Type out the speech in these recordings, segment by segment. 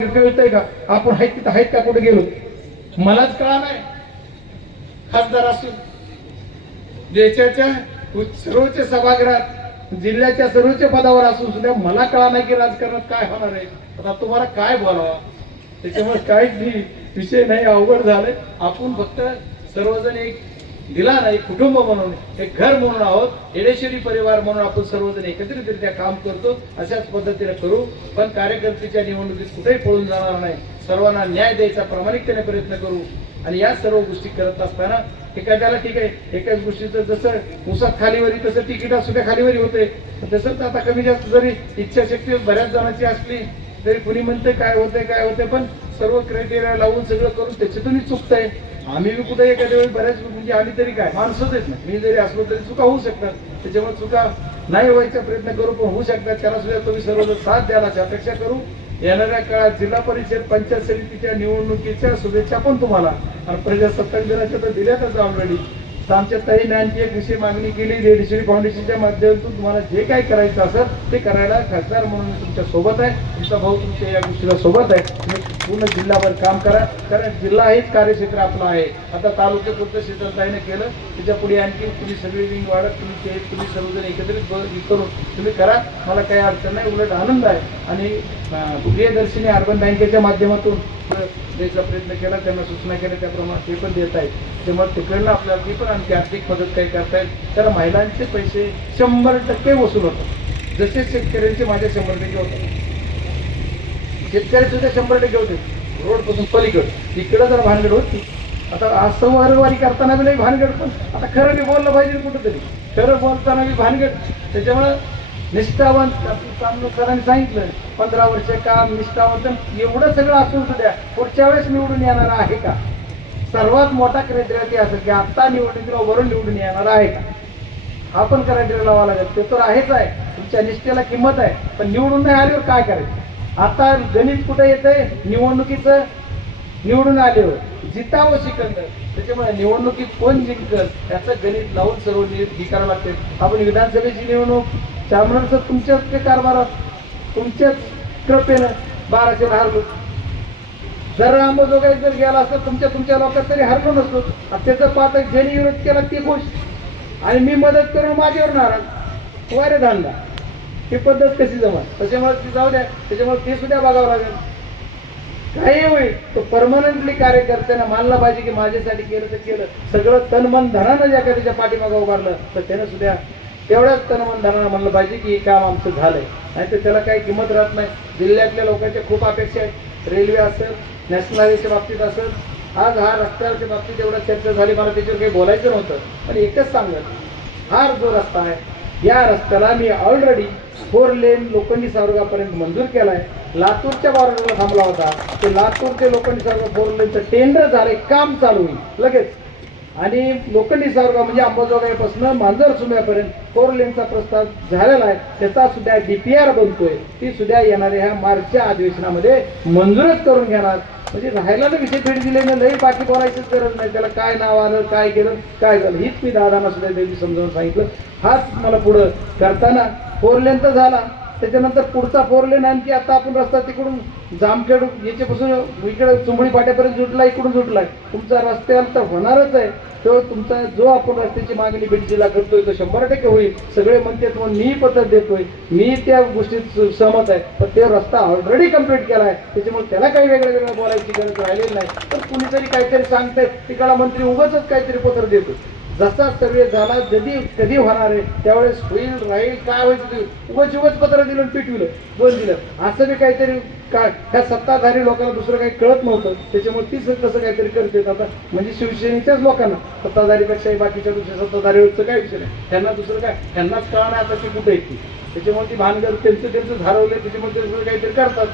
कळतंय का आपण आहेत का कुठे गेलो मलाच कळा नाही. खासदार असून देशाच्या सर्वोच्च सभागृहात जिल्ह्याच्या सर्वोच्च पदावर असून सुद्धा मला कळा नाही की राजकारणात काय होणार आहे. आता तुम्हाला काय बोलावा त्याच्यामुळे काही विषय नाही, अवघड झालंय. आपण फक्त सर्वजण एक दिला नाही कुटुंब म्हणून एक घर म्हणून आहोत, येडेश्वरी परिवार म्हणून आपण सर्वजण एकत्रितरित्या काम करतो. अशाच पद्धतीने करू, पण कार्यकर्त्याच्या निवडणुकीत कुठेही पळून जाणार नाही. सर्वांना न्याय द्यायचा प्रामाणिकतेने प्रयत्न करू. आणि या सर्व गोष्टी करत असताना एखाद्याला ठीक आहे एकाच गोष्टीचं जसं उसात खालीवरी तसं तिकिटात सुद्धा खालीवरी होते, तसंच आता कमी जास्त जरी इच्छाशक्ती बऱ्याच जणांची असली तरी कुणी म्हणते काय होते, पण सर्व क्रायटेरिया लावून सगळं करून त्याच्यातूनही चुकतंय. आम्ही बी कुठे एखाद्या वेळी बऱ्याच म्हणजे आम्ही तरी काय माणसंच आहेत ना, मी जरी असलो तरी चुका होऊ शकतात. त्याच्यामुळे चुका नाही व्हायचा प्रयत्न करू, पण होऊ शकतात. त्याला सुद्धा तुम्ही सर्वजण साथ द्यायला अपेक्षा करू. येणाऱ्या काळात जिल्हा परिषद पंचायत समितीच्या निवडणुकीच्या शुभेच्छा पण तुम्हाला, आणि प्रजासत्ताक दिनाच्या तर दिल्यातच ऑलरेडी. आमच्या ताईने आणखी एक विषय मागणी केली, येडेश्वरी फाउंडेशनच्या माध्यमातून तुम्हाला जे काही करायचं असेल ते करायला खासदार म्हणून तुमच्या सोबत आहे. तुमचा भाऊ तुमच्या या गोष्टीला सोबत आहे. तुम्ही पूर्ण जिल्हाभर काम करा, कारण जिल्हा हेच कार्यक्षेत्र आपलं आहे. आता तालुक्यापुरतं शेतताईने केलं, त्याच्या पुढे आणखी तुम्ही सगळी विंग वाढत तुम्ही सर्वजण एकत्रित करून तुम्ही करा. मला काही अडचण नाही, उलट आनंद आहे. आणि प्रियदर्शिनी अर्बन बँकेच्या माध्यमातून द्यायचा प्रयत्न केला, त्यांना सूचना केल्या त्याप्रमाणे ते पण देत आहेत. त्यामुळे तिकडनं आपल्याला ती पण आणखी आर्थिक मदत काही करतायत. तर महिलांचे पैसे 100% वसूल होतात. जसे शेतकऱ्यांचे माझे 100% होतात, शेतकरी सुद्धा 100% होते. रोड पासून पलीकड इकडं जर भानगड होती, आता असं वारंवारी करताना बी नाही भानगड, पण आता खरं बी बोललं पाहिजे कुठंतरी, खरं बोलताना बी भानगड. त्याच्यामुळं निष्ठावंत सरांनी सांगितलं 15 वर्ष काम निष्ठावंत, एवढं सगळं असून सुद्धा पुढच्या वेळेस निवडून येणार आहे का? सर्वात मोठा क्रायटेरिया ते असं की आता निवडणुकीला वरून निवडून येणार आहे का, हा पण क्रायटेरिया लावा लागेल. ते तर आहेच आहे, तुमच्या निष्ठेला किंमत आहे, पण निवडून नाही आल्यावर काय करायचं? आता गणित कुठे येतंय निवडणुकीचं? निवडून आल्यावर जितावं सिकंदर. त्याच्यामुळे निवडणुकीत कोण जिंकल याचं गणित लावून सर्व हे करावं लागते. आपण विधानसभेची निवडणूक त्यामुळे तुमच्याच ते कारभारात तुमच्याच कृपेनं 1200 हरलो. जर अंबाजोगाई जर गेला असतं तुमच्या लोकांत तरी हरलो नसतो. त्याचं पाहत ज्यांनी विरोध केला ती गोष्ट, आणि मी मदत करून माझ्यावर नाराज वारे धंदा, ही पद्धत कशी जमा? त्याच्यामुळे ती जाऊ द्या, त्याच्यामुळे ते सुद्धा बघावं लागेल. काही होईल तो परमनंटली कार्यकर्त्यांना मानला पाहिजे की माझ्यासाठी केलं तर केलं. सगळं तन मन धनानं ज्या त्याच्या पाठीमागं उभारलं तर त्यानं सुद्धा तेवढ्याच तनमन धनानं म्हणलं पाहिजे की हे काम आमचं झालंय, नाही तर त्याला काही किंमत राहत नाही. जिल्ह्यातल्या लोकांच्या खूप अपेक्षा आहेत, रेल्वे असेल, नॅशनल हायवेच्या बाबतीत असेल. आज हा रस्त्याच्या बाबतीत एवढा चर्चा झाली, मला त्याच्यावर काही बोलायचं नव्हतं, पण एकच सांगत हा जो रस्ता आहे या रस्त्याला मी ऑलरेडी 4 लेन लोखंडी सावर्गापर्यंत मंजूर केलाय. लातूरच्या बॉर्डरला थांबला होता, ते लातूर ते लोखंडी सावर्गा 4 लेनचं टेंडर झालंय, काम चालू होईल लगेच. आणि लोखंडी सावर्गा म्हणजे अंबाजोगाईपासून मांजरसुम्यापर्यंत 4 लेनचा प्रस्ताव झालेला आहे, त्याचा सुद्धा DPR बनतोय. ती सुद्धा येणाऱ्या ह्या मार्चच्या अधिवेशनामध्ये मंजूरच करून घेणार. म्हणजे राहायला विषय भेट दिले ना, लई बाकी बोलायचीच गरज नाही. त्याला काय नाव आलं, काय केलं, काय झालं, हीच मी दादांना सुद्धा त्यांनी समजावून सांगितलं. हाच मला पुढं करताना 4 लेनचा झाला, त्याच्यानंतर पुढचा 4 लेन आणखी आता आपण रस्ता तिकडून जामखेड याच्यापासून इकडे चुंबळी फाट्यापर्यंत जुटला, इकडून जुटलाय. तुमचा रस्त्याला तर होणारच आहे. तो तुमचा जो आपण रस्त्याची मागणी बीडजीला करतोय तो 100% होईल. सगळे म्हणतात म्हणून मी पत्र देतोय, मी त्या गोष्टीत सहमत आहे, पण ते रस्ता ऑलरेडी कम्प्लीट केला आहे. त्याच्यामुळे त्याला काही वेगळं बोलायची गरज राहिलेली नाही. तर कुणीतरी काहीतरी सांगतंय, तिकडला मंत्री उगाच काहीतरी पत्र देतो. जसा सर्वे झाला कधी होणार आहे त्यावेळेस होईल राहील काय व्हायचं उगाच पत्र दिलं पिटविलं बोल दिलं, असं बी काहीतरी काय ह्या सत्ताधारी लोकांना दुसरं काही कळत नव्हतं. त्याच्यामुळे तीच तसं काहीतरी करते आता. म्हणजे शिवसेनेच्याच लोकांना सत्ताधारीपेक्षाही बाकीच्या दुसऱ्या सत्ताधारीवरचं काय विषय नाही, त्यांना दुसरं काय त्यांनाच कळणार आता ती कुठे येते. त्याच्यामुळे ती भानगड त्यांचं धारवले, त्याच्यामुळे ते दुसरं काहीतरी करतात.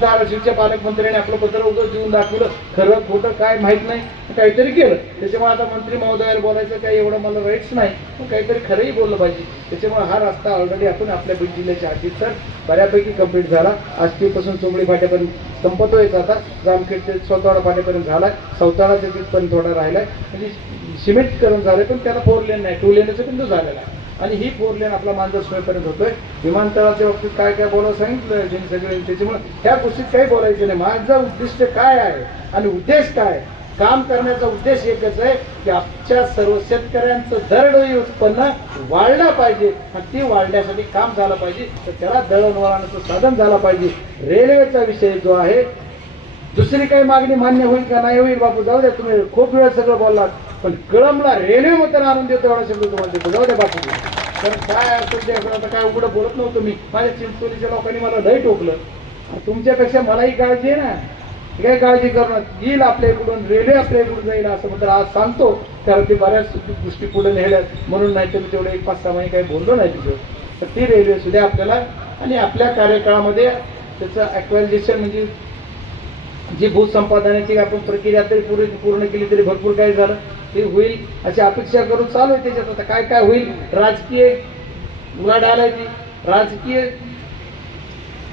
धाराशिवच्या पालकमंत्र्यांनी आपलं पत्र उगाच देऊन दाखवलं, खरं खोटं काय माहीत नाही, काहीतरी केलं. त्याच्यामुळे आता मंत्री महोदयाला बोलायचं काही एवढं मला राईट्स नाही, पण काहीतरी खरंही बोललं पाहिजे. त्याच्यामुळे हा रस्ता ऑलरेडी आपण आपल्या बीड जिल्ह्याच्या हद्दीत तर बऱ्यापैकी कंप्लीट झाला. आष्टीपासून चोंबळी फाट्यापर्यंत संपतोयच आता, जामखेड ते सौताळा फाट्यापर्यंत झालाय, सौताळाच्या तिथपर्यंत थोडा राहिलाय. म्हणजे सिमेंट करून झालंय, पण त्याला 4 लेन नाही 2 लेनचं पण तो झालेला आहे. आणि ही 4 लेन आपला मांजर सोयीपर्यंत होतोय. विमानतळाच्या बाबतीत काय काय बोलावं सांगितलं ज्यांनी सगळे, त्याच्यामुळे ह्या गोष्टीत काही बोलायचं नाही. माझं उद्दिष्ट काय आहे आणि उद्देश काय, काम करण्याचा उद्देश एकच आहे की आमच्या सर्व शेतकऱ्यांचं दरडोई उत्पन्न वाढलं पाहिजे आणि ती वाढण्यासाठी काम झालं पाहिजे. तर त्याला दळणवळणाचं साधन झालं पाहिजे. रेल्वेचा विषय जो आहे, दुसरी काही मागणी मान्य होईल का नाही होईल बापू जाऊ द्या, तुम्ही खूप वेळ सगळं बोललात, पण कळंबला रेल्वे मध्ये आणून देतो एवढा शब्द तुम्हाला देतो, जाऊ द्या बापू. तर काय असेल ते आता काय उघडं बोलत नव्हतं मी. माझ्या चिंचोलीच्या लोकांनी मला लई टोकलं. तुमच्यापेक्षा मलाही काळजी आहे ना, काय काळजी करणं, येईल आपल्या इकडून रेल्वे आपल्या इकडून जाईल असं म्हणतात. आज सांगतो कारण ते बऱ्याच गोष्टी पुढे नेल्यात म्हणून, नाही तर मी तेवढे 1-5-6 महिने काही बोललो नाही तिथं. तर ती रेल्वे सुद्धा आपल्याला, आणि आपल्या कार्यकाळामध्ये त्याचं ॲक्वायझेशन म्हणजे जी भूसंपादनाची आपण प्रक्रिया तरी पूर्ण केली तरी भरपूर काही झालं ते होईल अशी अपेक्षा करून चालू आहे. त्याच्यात आता काय काय होईल, राजकीय उलाढाल आलायची, राजकीय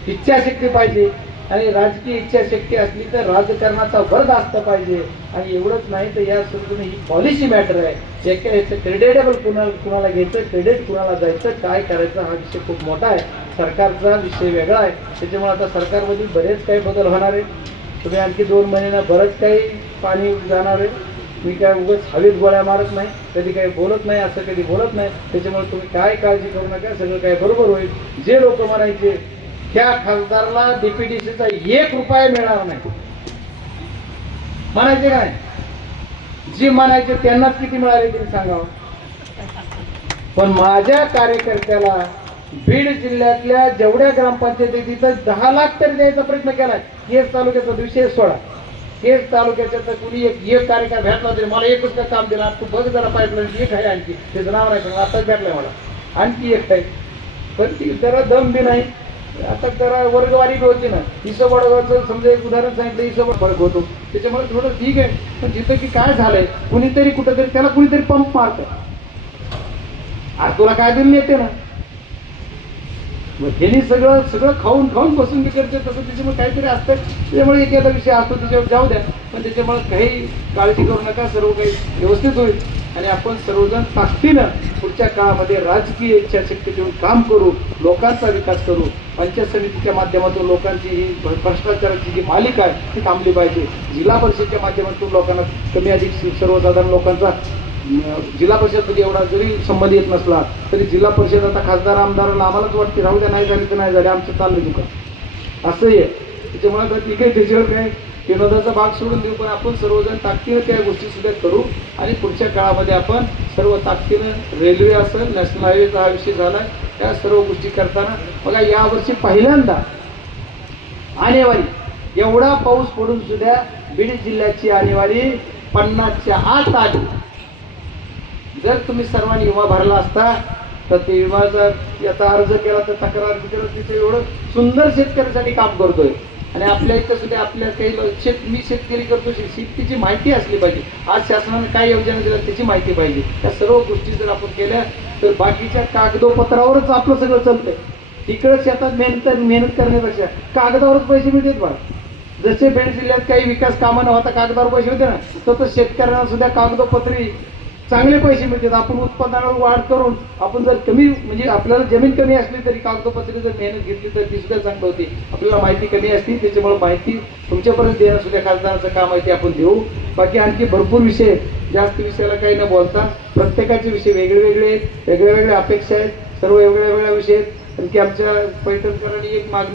इच्छाशक्ती पाहिजे, आणि राजकीय इच्छाशक्ती असली तर राजकारणाचा वर्ग असता पाहिजे. आणि एवढंच नाही तर या सुद्धा ही पॉलिसी मॅटर आहे. याचं क्रेडिटेबल कुणाला घ्यायचं, क्रेडिट कुणाला जायचं, काय करायचं, हा विषय खूप मोठा आहे. सरकारचा विषय वेगळा आहे. त्याच्यामुळे आता सरकारमध्ये बरेच काही बदल होणार आहे. तुम्ही आणखी 2 महिन्यांना बरंच काही पाणी जाणार आहे. मी काय उगाच हवेत गोळ्या मारत नाही, कधी काही बोलत नाही, असं कधी बोलत नाही. त्याच्यामुळे तुम्ही काय काळजी करू नका, सगळं काय बरोबर होईल. जे लोक म्हणायचे त्या खासदाराला डीपीडीसीचा 1 रुपया मिळणार नाही म्हणायचे काय, जी म्हणायचे त्यांनाच किती मिळाले तरी सांगावं. पण माझ्या कार्यकर्त्याला बीड जिल्ह्यातल्या जेवढ्या ग्रामपंचायती तिथं 10 लाख तरी द्यायचा प्रयत्न केलाय. केस तालुक्याचा विषय सोडा, केस तालुक्याच्या तर कुणी एक कार्यक्रम भेटला तरी मला एकच का काम दिला, तू बघ जरा पाईपलाईन एक आहे आणखी, त्याचं नाव नाही सांगा, आताच भेटलंय मला आणखी एक आहे, पण ती जरा दम बी नाही. आता जरा वर्गवारी होती ना, इसवडगावचं समजा एक उदाहरण सांगितलं, इसवड फरक होतो, त्याच्यामुळे थोडं ठीक आहे. पण जिथं की काय झालंय, कुणीतरी कुठंतरी त्याला कुणीतरी पंप मारतं, आज तुला काय दिलं येते ना, मग त्यांनी सगळं खाऊन बसून मी करते तसं. त्याच्यामुळे काहीतरी असतं, त्याच्यामुळे एखादा विषय असतो त्याच्यावर जाऊ द्या. पण त्याच्यामुळे काही काळजी करू नका, सर्व काही व्यवस्थित होईल. आणि आपण सर्वजण ताकदीनं पुढच्या काळामध्ये राजकीय इच्छाशक्ती देऊन काम करू, लोकांचा विकास करू. पंचायत समितीच्या माध्यमातून लोकांची ही भ्रष्टाचाराची जी मालिका आहे ती थांबली पाहिजे. जिल्हा परिषदेच्या माध्यमातून लोकांना कमी अधिक सर्वसाधारण लोकांचा जिल्हा परिषदमध्ये एवढा जरी संबंध येत नसला तरी जिल्हा परिषद आता खासदार आमदारांना आम्हालाच वाटते राहू द्या, नाही झाली तर नाही झाले, आमचं चाललं दुकान असंही आहे. त्याच्यामुळे आता ठीक आहे, त्याच्यावर काय विनोदाचा भाग सोडून देऊ, पण आपण सर्वजण ताकदीनं त्या गोष्टी सुद्धा करू. आणि पुढच्या काळामध्ये आपण सर्व ताकदीनं, रेल्वे असेल, नॅशनल हायवेचा हा विषय झाला, त्या सर्व गोष्टी करताना बघा यावर्षी पहिल्यांदा आणेवारी एवढा पाऊस पडून सुद्धा बीड जिल्ह्याची आणेवारी 50च्या आत आली. जर तुम्ही सर्वांनी विमा भरला असता तर ते विमाचा याचा अर्ज केला तर तक्रार तिथे एवढं सुंदर शेतकऱ्यासाठी काम करतोय. आणि आपल्या इथं सुद्धा आपल्या काही मी शेतकरी करतो, शेतीची माहिती असली पाहिजे. आज शासनाने काय योजना दिल्या त्याची माहिती पाहिजे. त्या सर्व गोष्टी जर आपण केल्या तर बाकीच्या कागदोपत्रावरच आपलं सगळं चालतंय. तिकडं शेतात मेहनत करण्यापेक्षा कागदावरच पैसे मिळतात बा. जसे बीड जिल्ह्यात काही विकास कामं न होता कागदावर पैसे होते ना, तर शेतकऱ्यांना सुद्धा कागदोपत्री चांगले पैसे मिळतात. आपण उत्पादनावर वाढ करून आपण जर कमी म्हणजे आपल्याला जमीन कमी असली तरी कागदोपत्री जर मेहनत घेतली तर ती सुद्धा चांगली होती. आपल्याला माहिती कमी असते, त्याच्यामुळे माहिती तुमच्यापर्यंत देणं सुद्धा खासदाराचं काम आहे, ते आपण देऊ. बाकी आणखी भरपूर विषय, जास्त विषयाला काही न बोलता प्रत्येकाचे विषय वेगळे वेगळ्या अपेक्षा आहेत, सर्व वेगळ्या विषय आहेत. आणखी आमच्या पैठणकरांनी एक मागणी